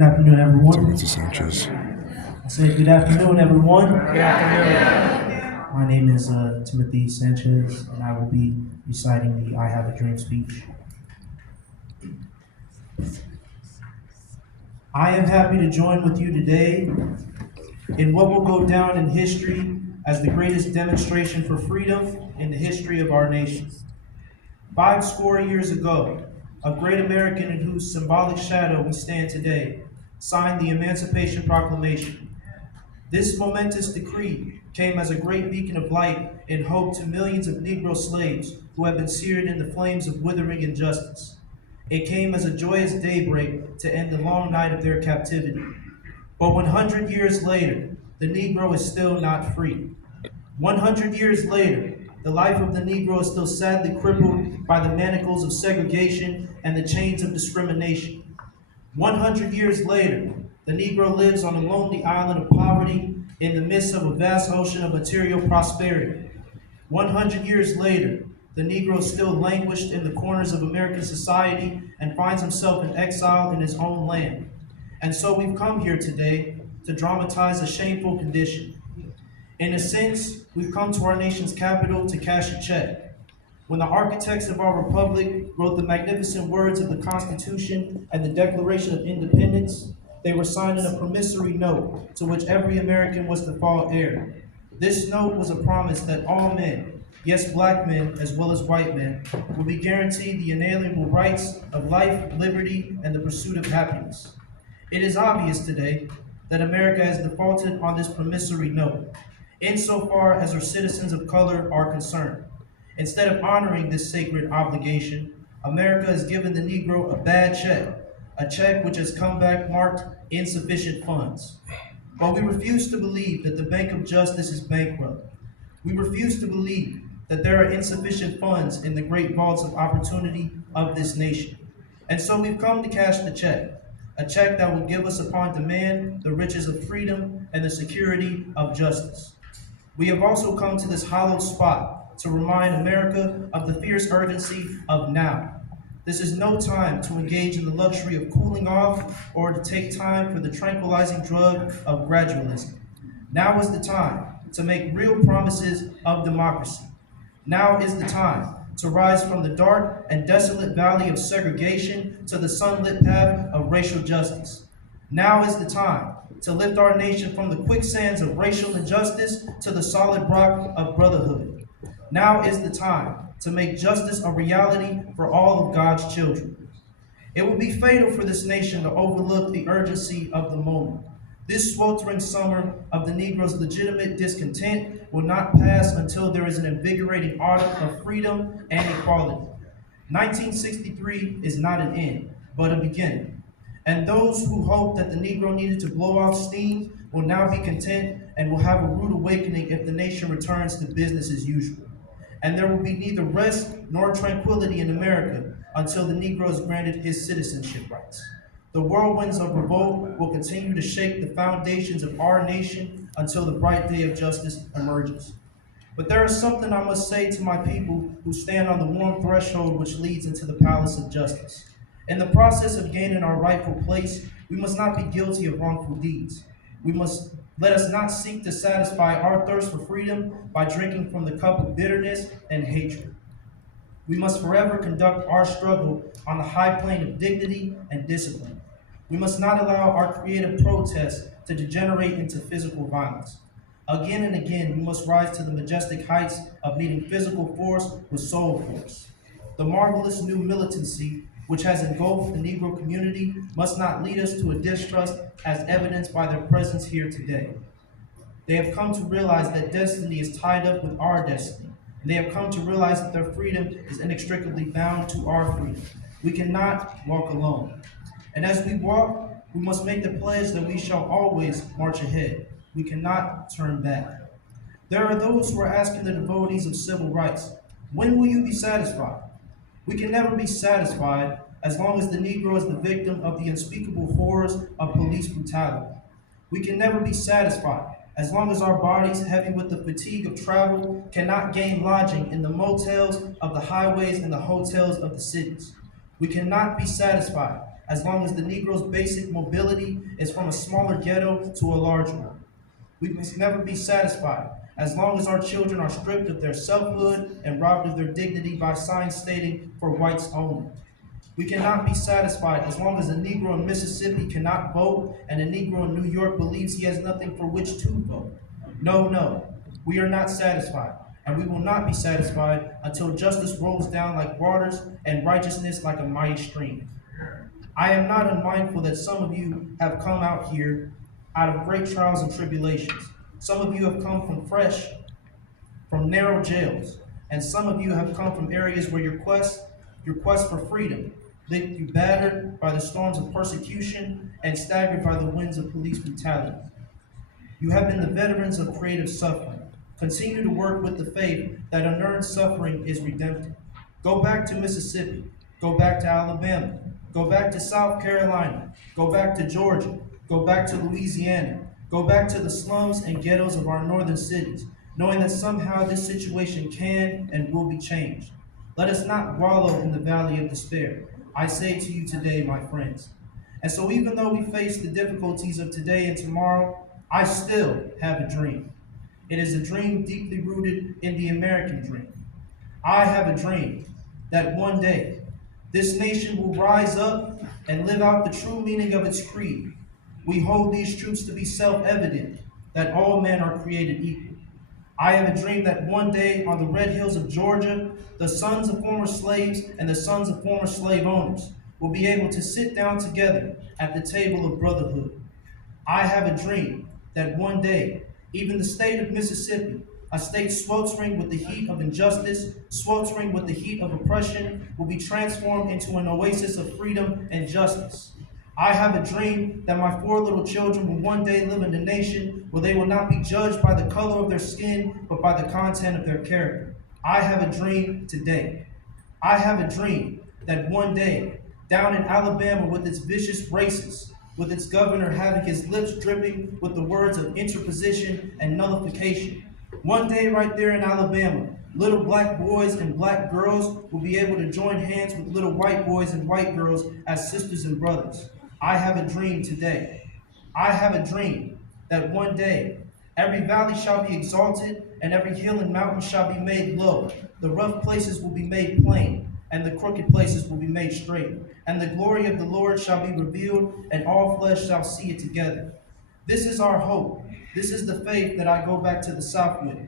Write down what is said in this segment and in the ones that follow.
Good afternoon, everyone. Mr. Sanchez. I said good afternoon, everyone. Good afternoon. My name is Timothy Sanchez, and I will be reciting the I Have a Dream speech. I am happy to join with you today in what will go down in history as the greatest demonstration for freedom in the history of our nation. 50 years ago, a great American in whose symbolic shadow we stand today signed the Emancipation Proclamation. This momentous decree came as a great beacon of light and hope to millions of Negro slaves who have been seared in the flames of withering injustice. It came as a joyous daybreak to end the long night of their captivity. But 100 years later, the Negro is still not free. 100 years later, the life of the Negro is still sadly crippled by the manacles of segregation and the chains of discrimination. 100 years later, the Negro lives on a lonely island of poverty in the midst of a vast ocean of material prosperity. 100 years later, the Negro still languished in the corners of American society and finds himself in exile in his own land. And so we've come here today to dramatize a shameful condition. In a sense, we've come to our nation's capital to cash a check. When the architects of our republic wrote the magnificent words of the Constitution and the Declaration of Independence, they were signing a promissory note to which every American was to fall heir. This note was a promise that all men, yes, black men as well as white men, will be guaranteed the inalienable rights of life, liberty, and the pursuit of happiness. It is obvious today that America has defaulted on this promissory note, insofar as her citizens of color are concerned. Instead of honoring this sacred obligation, America has given the Negro a bad check, a check which has come back marked insufficient funds. But we refuse to believe that the Bank of Justice is bankrupt. We refuse to believe that there are insufficient funds in the great vaults of opportunity of this nation. And so we've come to cash the check, a check that will give us upon demand the riches of freedom and the security of justice. We have also come to this hallowed spot to remind America of the fierce urgency of now. This is no time to engage in the luxury of cooling off or to take time for the tranquilizing drug of gradualism. Now is the time to make real promises of democracy. Now is the time to rise from the dark and desolate valley of segregation to the sunlit path of racial justice. Now is the time to lift our nation from the quicksands of racial injustice to the solid rock of brotherhood. Now is the time to make justice a reality for all of God's children. It would be fatal for this nation to overlook the urgency of the moment. This sweltering summer of the Negro's legitimate discontent will not pass until there is an invigorating autumn of freedom and equality. 1963 is not an end, but a beginning. And those who hoped that the Negro needed to blow off steam will now be content and will have a rude awakening if the nation returns to business as usual. And there will be neither rest nor tranquility in America until the Negro is granted his citizenship rights. The whirlwinds of revolt will continue to shake the foundations of our nation until the bright day of justice emerges. But there is something I must say to my people who stand on the warm threshold which leads into the palace of justice. In the process of gaining our rightful place, we must not be guilty of wrongful deeds. Let us not seek to satisfy our thirst for freedom by drinking from the cup of bitterness and hatred. We must forever conduct our struggle on the high plane of dignity and discipline. We must not allow our creative protests to degenerate into physical violence. Again and again, we must rise to the majestic heights of meeting physical force with soul force. The marvelous new militancy which has engulfed the Negro community must not lead us to a distrust as evidenced by their presence here today. They have come to realize that destiny is tied up with our destiny. And they have come to realize that their freedom is inextricably bound to our freedom. We cannot walk alone. And as we walk, we must make the pledge that we shall always march ahead. We cannot turn back. There are those who are asking the devotees of civil rights, when will you be satisfied? We can never be satisfied as long as the Negro is the victim of the unspeakable horrors of police brutality. We can never be satisfied as long as our bodies, heavy with the fatigue of travel, cannot gain lodging in the motels of the highways and the hotels of the cities. We cannot be satisfied as long as the Negro's basic mobility is from a smaller ghetto to a larger one. We must never be satisfied as long as our children are stripped of their selfhood and robbed of their dignity by signs stating for whites only. We cannot be satisfied as long as a Negro in Mississippi cannot vote and a Negro in New York believes he has nothing for which to vote. No, no, we are not satisfied, and we will not be satisfied until justice rolls down like waters and righteousness like a mighty stream. I am not unmindful that some of you have come out here out of great trials and tribulations. Some of you have come from narrow jails, and some of you have come from areas where your quest for freedom, licked you battered by the storms of persecution and staggered by the winds of police brutality. You have been the veterans of creative suffering. Continue to work with the faith that unearned suffering is redemptive. Go back to Mississippi. Go back to Alabama. Go back to South Carolina. Go back to Georgia. Go back to Louisiana. Go back to the slums and ghettos of our northern cities, knowing that somehow this situation can and will be changed. Let us not wallow in the valley of despair. I say to you today, my friends. And so, even though we face the difficulties of today and tomorrow, I still have a dream. It is a dream deeply rooted in the American dream. I have a dream that one day this nation will rise up and live out the true meaning of its creed. We hold these truths to be self-evident, that all men are created equal. I have a dream that one day on the red hills of Georgia, the sons of former slaves and the sons of former slave owners will be able to sit down together at the table of brotherhood. I have a dream that one day, even the state of Mississippi, a state sweltering with the heat of injustice, sweltering with the heat of oppression, will be transformed into an oasis of freedom and justice. I have a dream that my four little children will one day live in a nation where they will not be judged by the color of their skin, but by the content of their character. I have a dream today. I have a dream that one day, down in Alabama with its vicious racists, with its governor having his lips dripping with the words of interposition and nullification, one day right there in Alabama, little black boys and black girls will be able to join hands with little white boys and white girls as sisters and brothers. I have a dream today. I have a dream that one day every valley shall be exalted and every hill and mountain shall be made low. The rough places will be made plain and the crooked places will be made straight. And the glory of the Lord shall be revealed and all flesh shall see it together. This is our hope. This is the faith that I go back to the South with.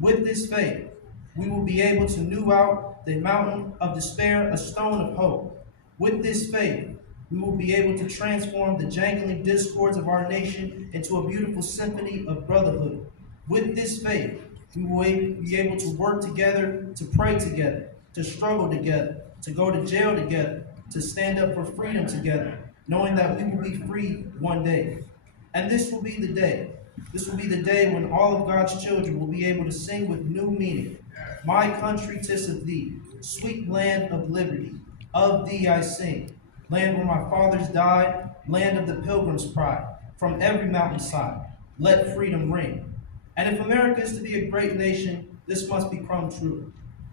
With this faith, we will be able to new out the mountain of despair a stone of hope. With this faith, we will be able to transform the jangling discords of our nation into a beautiful symphony of brotherhood. With this faith, we will be able to work together, to pray together, to struggle together, to go to jail together, to stand up for freedom together, knowing that we will be free one day. And this will be the day. This will be the day when all of God's children will be able to sing with new meaning. My country, 'tis of thee, sweet land of liberty, of thee I sing. Land where my fathers died, land of the pilgrim's pride. From every mountainside, let freedom ring. And if America is to be a great nation, this must become true.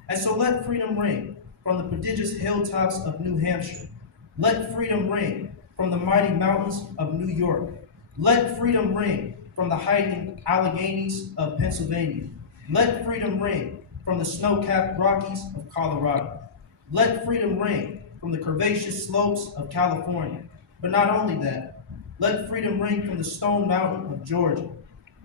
And so let freedom ring from the prodigious hilltops of New Hampshire. Let freedom ring from the mighty mountains of New York. Let freedom ring from the hiding Alleghenies of Pennsylvania. Let freedom ring from the snow-capped Rockies of Colorado. Let freedom ring from the curvaceous slopes of California. But not only that, let freedom ring from the Stone Mountain of Georgia.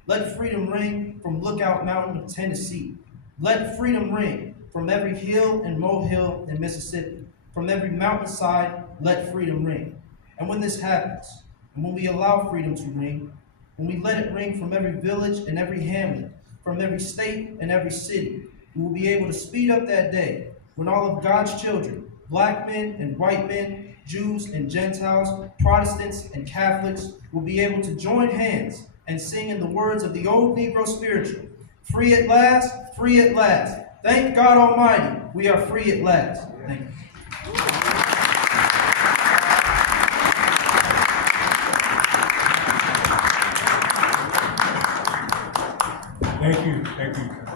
Let freedom ring from Lookout Mountain of Tennessee. Let freedom ring from every hill and molehill in Mississippi. From every mountainside, let freedom ring. And when this happens, and when we allow freedom to ring, when we let it ring from every village and every hamlet, from every state and every city, we will be able to speed up that day when all of God's children, black men and white men, Jews and Gentiles, Protestants and Catholics, will be able to join hands and sing in the words of the old Negro spiritual, free at last, free at last. Thank God Almighty, we are free at last. Thank you. Thank you. Thank you.